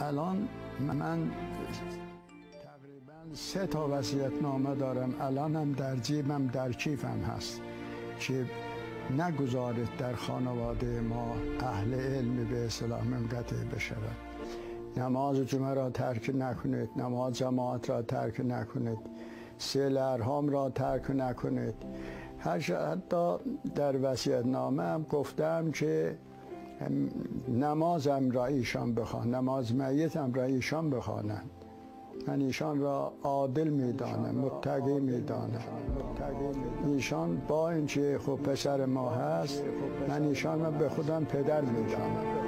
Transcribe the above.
الان من تقریبا 3 تا وصیت‌نامه دارم، الان هم در جیبم، در کیفم هست که نگذارید در خانواده ما اهل علم به اصطلاح منقطع بشود. نماز جمعه را ترک نکنید، نماز جماعت را ترک نکنید، صله ارحام را ترک نکنید. حتی در وصیت‌نامه هم گفتم که نمازم را ایشان بخوان، نماز میتم را ایشان بخوانند. من ایشان را عادل میدانم، متقی میدانم. ایشان با اینکه خب پسر ما هست، من ایشان را به خودم پدر میدانم.